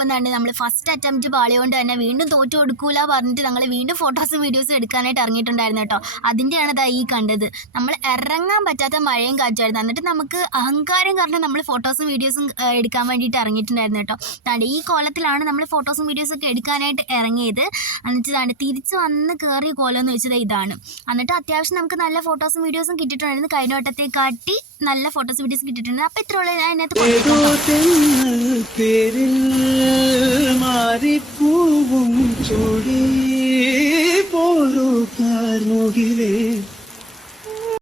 അപ്പം തന്നെ നമ്മൾ ഫസ്റ്റ് അറ്റംപ്റ്റ് പാളിയോണ്ട് തന്നെ വീണ്ടും തോറ്റു കൊടുക്കൂല പറഞ്ഞിട്ട് ഞങ്ങൾ വീണ്ടും ഫോട്ടോസും വീഡിയോസും എടുക്കാനായിട്ട് ഇറങ്ങിയിട്ടുണ്ടായിരുന്നു കേട്ടോ. അതിൻ്റെയാണ് ഇതാ ഈ കണ്ടത്. നമ്മൾ ഇറങ്ങാൻ പറ്റാത്ത മഴയും കാറ്റുമായിരുന്നു. എന്നിട്ട് നമുക്ക് അഹങ്കാരം കാരണം നമ്മൾ ഫോട്ടോസും വീഡിയോസും എടുക്കാൻ വേണ്ടിയിട്ട് ഇറങ്ങിയിട്ടുണ്ടായിരുന്നു കേട്ടോ. താണ്ട് ഈ കോലത്തിലാണ് നമ്മൾ ഫോട്ടോസും വീഡിയോസൊക്കെ എടുക്കാനായിട്ട് ഇറങ്ങിയത്. എന്നിട്ട് താണ്ട് തിരിച്ച് വന്ന് കയറിയ കോലം എന്ന് വെച്ചത് ഇതാണ്. എന്നിട്ട് അത്യാവശ്യം നമുക്ക് നല്ല ഫോട്ടോസും വീഡിയോസും കിട്ടിയിട്ടുണ്ടായിരുന്നു. കഴിഞ്ഞ വട്ടത്തെ കാട്ടി നല്ല ഫോട്ടോസ് വീഡിയോസ് കിട്ടിയിട്ടുണ്ട്. അപ്പോൾ ഇത്രയുള്ള ഞാൻ അതിനകത്ത് മാറിപ്പൂവും ചൂടി പോരൂ കാർമുകിലേ